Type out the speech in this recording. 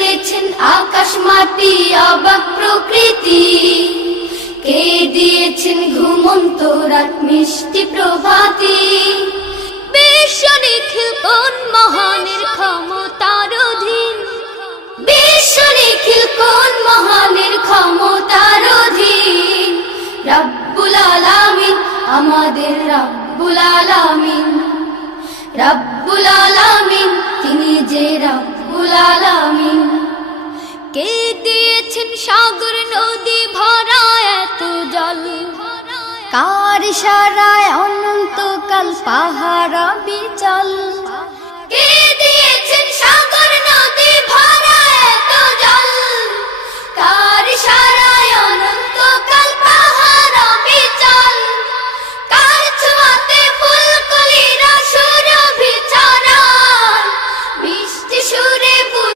করেছেন আকাশ মাটি অবাক প্রকৃতি, কে দিয়েছেন ঘুমন্ত রাত মিষ্টি প্রভাতি। বিশ্ব নিখিল কোন মহানের ক্ষমতার অধীন, বিশ্ব নিখিল কোন মহানের ক্ষমতার অধীন। রব্বুল আলামিন আমাদের রব্বুল আলামিন, রব্বুল আলামিন তিনি যে রব্বুল আলামিন। কে দিয়েছেন সাগর নদী ভরা এত জল, কার ইশারায় অনন্তকাল পাহাড় বিচল। কে দিয়েছেন সাগর নদী